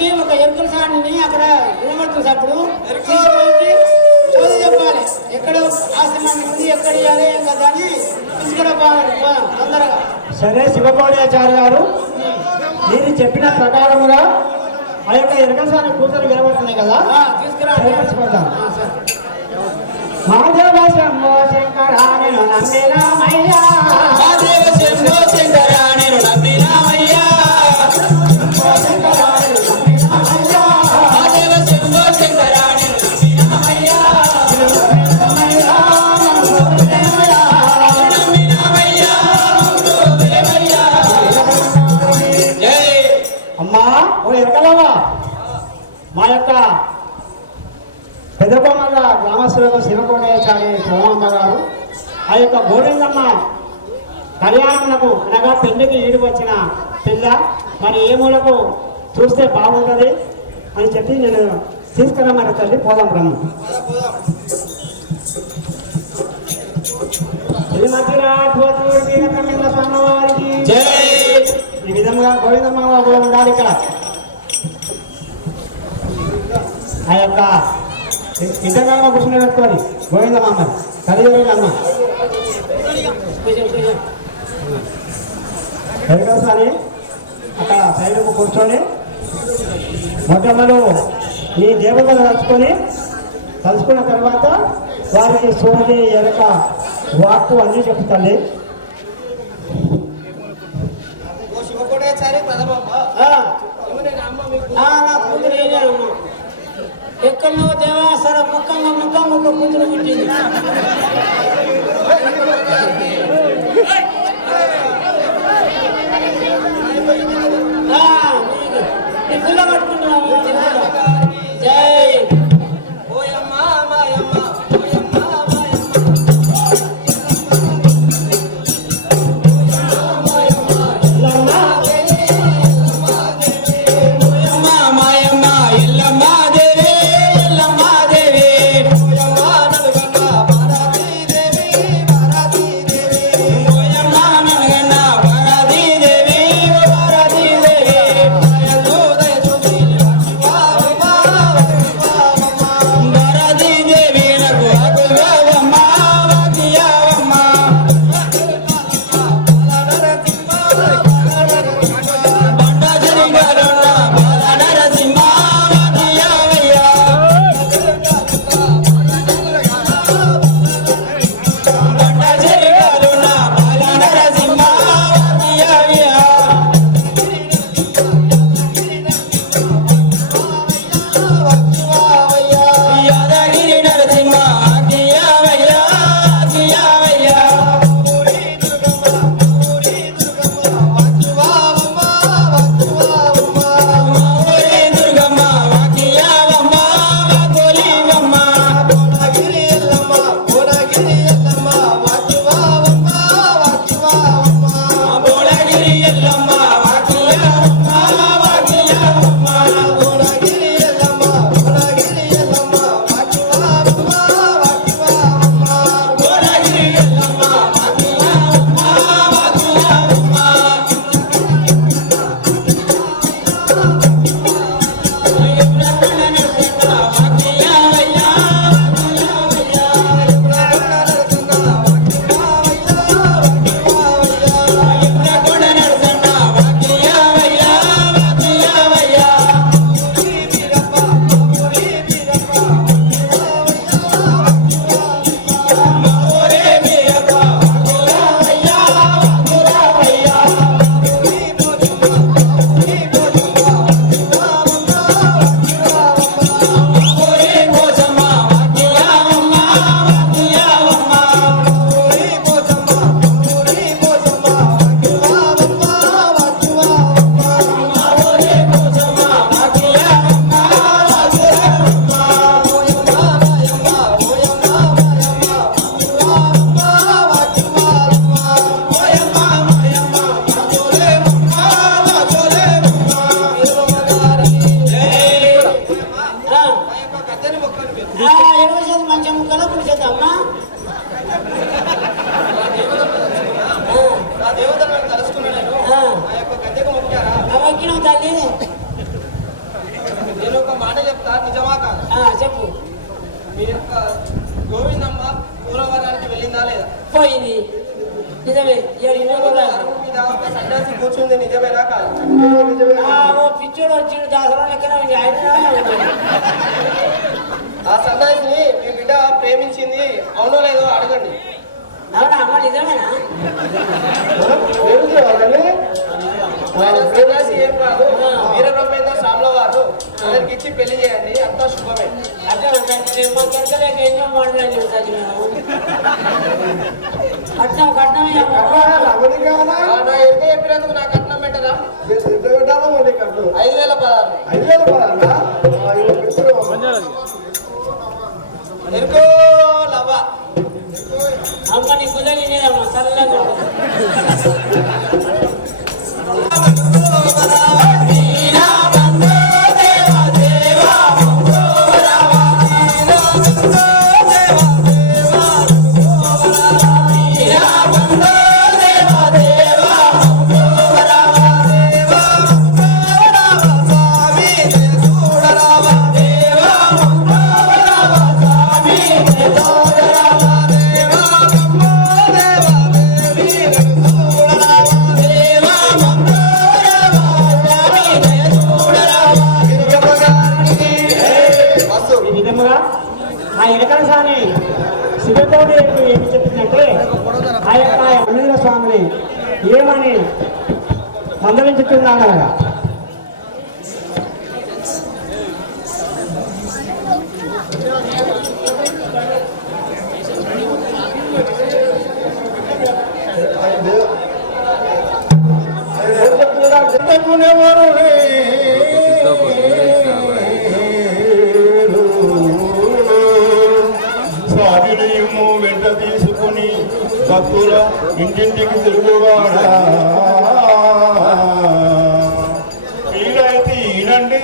పిలిచి ఒక ఎరుకల సాడిని అక్కడ వినబడుతుంది అప్పుడు చదువు చెప్పాలి. ఎక్కడ ఆశ్రమానికి ఉంది, ఎక్కడ ఇవ్వాలి ఏం కదా అని తీసుకురా తొందరగా. సరే శివకోడాచార్య గారు, మీరు చెప్పిన ప్రకారముగా ఆ యొక్క ఎరుకల సాని కూతురు వినబడుతున్నాయి కదా, తీసుకురా. మాధవ శంభో శంకరా నేను నమ్మినామయ్యా, మాధవ శంభో శంకరా నేను నమ్మినామయ్యా, మాధవ శంభో శంకరా నేను నమ్మినామయ్యా, అమ్మా ఓ ఎరకలవా, మా యొక్క పెద్దకొమ్మల గ్రామస్తులకు శివకోడాచార్య శివమ్మ గారు ఆ యొక్క గోవిందమ్మ కళ్యాణములకు అనగా పెళ్లికి ఈడు వచ్చిన పిల్ల మరి ఏ మూలకు చూస్తే బాగుంటుంది అని చెప్పి నేను తీసుకురమ్మని తల్లి పోదాం బ్రహ్మ. స్వామివారికి ఈ విధంగా గోవిందమ్మ కూడా ఉండాలి ఇక్కడ. ఆ యొక్క ఇంటర్గా కూర్చుని పెట్టుకోవాలి గోవిందమ్మ తల్లిదండ్రులు అమ్మ ఒకసారి అక్కడ సైడ్కు కూర్చొని మొట్టమొదలు ఈ దేవతలు తలుచుకున్న తర్వాత వారికి సోది ఎరక వాక్కు అన్నీ చెప్తాండి. ఎక్కడో దేవాసర ముఖంగా కూతురు పుట్టింది. పిల్ల పట్టుకుంటున్నాము. జై ఓయమ్మా మాయమ్మ ఓయమ్మా చెప్తా నిజమా కాదు? చెప్పు. మీ యొక్క గోవిందమ్మ పూలవనానికి వెళ్ళిందా లేదా? పోయింది. నిజమే. అరుగు మీద ఒక సన్యాసి కూర్చుంది, నిజమేనా కాదు? పిచ్చోడు వచ్చిండు దాసరా లెక్కన ఆ సన్యాసిని మీ బిడ్డ ప్రేమించింది, అవునో లేదో అడగండి. అవునా అమ్మ, నిజమేనా? ఆయన సన్యాసి ఏం కాదు, వీరబ్రహ్మేంద్ర స్వాముల వారు అందరికి ఇచ్చి పెళ్లి చేయండి, అంతా శుభమే. అట్లా ఎన్నో మాట్లాడి కట్నం కట్నం నా ఎంత చెప్పినందుకు నా కట్నం పెట్టరా? 5,000 పదాలు. ఎరుకో లవ్వ. అమ్మ నీ కుదరలేదమ్మా, చల్లగా ఆ ఎలకల స్వామి శివతోడు ఏమి చెప్పిందంటే ఆ యొక్క అనిల స్వామిని ఏమని మందలించుతున్నాడు కదా. స్వామినియము వెంట తీసుకుని భక్తుల ఇంటింటికి తిరుగువాడా వీలైతే ఈనండి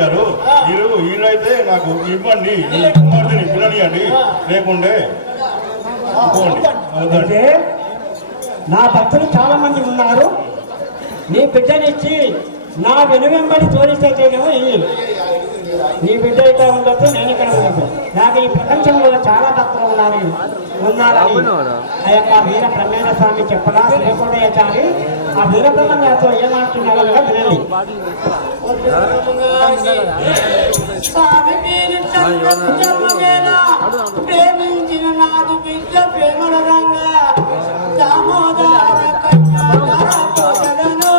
గారు మీరు వీళ్ళైతే నాకు ఇవ్వండి, పిల్లనియండి, లేకుంటే అంటే నా భక్తులు చాలా మంది ఉన్నారు. నీ బిడ్డనిచ్చి నా వెనువెంబడి తోలిస్తేనేమో నీ బిడ్డ ఇక్కడ ఉండొద్దు, నేను ఇక్కడ ఉండొద్దు. నాకు ఈ ప్రపంచంలో చాలా భక్తులు ఉన్నారని ఆ యొక్క వీర బ్రహ్మేంద్ర స్వామి చెప్పగా శ్రీకొండయాచారి ఆ వీరబ్రహ్మతో ఏమంటున్నారో కూడా వినండి. ప్రేమించిన నాదు బిడ్డ ప్రేమల రంగా దామోదర కన్యాలను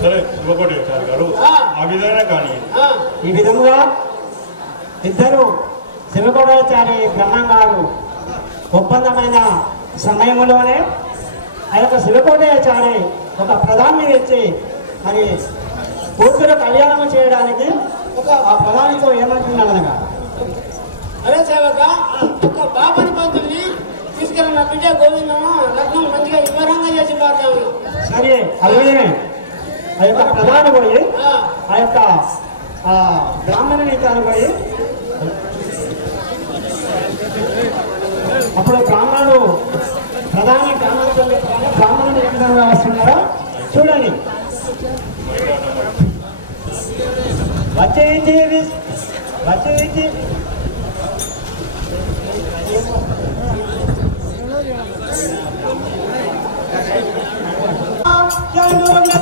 సరే శివకోటేశ్వర గారు ఆ విధంగా కానీ ఈ విధంగా ఇద్దరు శివకోటాచారి బ్రహ్మంగారు ఒప్పందమైన సమయంలోనే ఆ యొక్క శివకోటాచారి ఒక ప్రధాని తెచ్చి మరి కూతురు కళ్యాణం చేయడానికి ఆ ప్రధానితో ఏమంటున్నాడు అనగా, అరే సేవక ఒక బాబాని పంతుల్ని తీసుకెళ్ళి నా బిడ్డ గోవిందమ్మ లగ్నం మంచిగా వివరంగా చేసి పాడతాము. సరే అలాగే ఆ యొక్క ప్రధాని పోయి ఆ యొక్క బ్రాహ్మణుని తాను పోయి అప్పుడు బ్రాహ్మణుడు ప్రధాని బ్రాహ్మణుడు ఏ విధంగా వస్తున్నారో చూడండి. వచ్చేది జనుల